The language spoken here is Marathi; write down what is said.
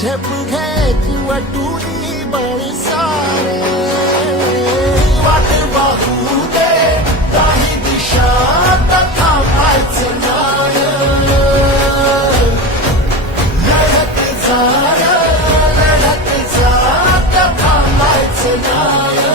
झेप घ्यायची वाटुनी बळसारे वाट पाहू दे काही दिशा आता थांबायचं नाही लढत जा आता थांबायचं नाही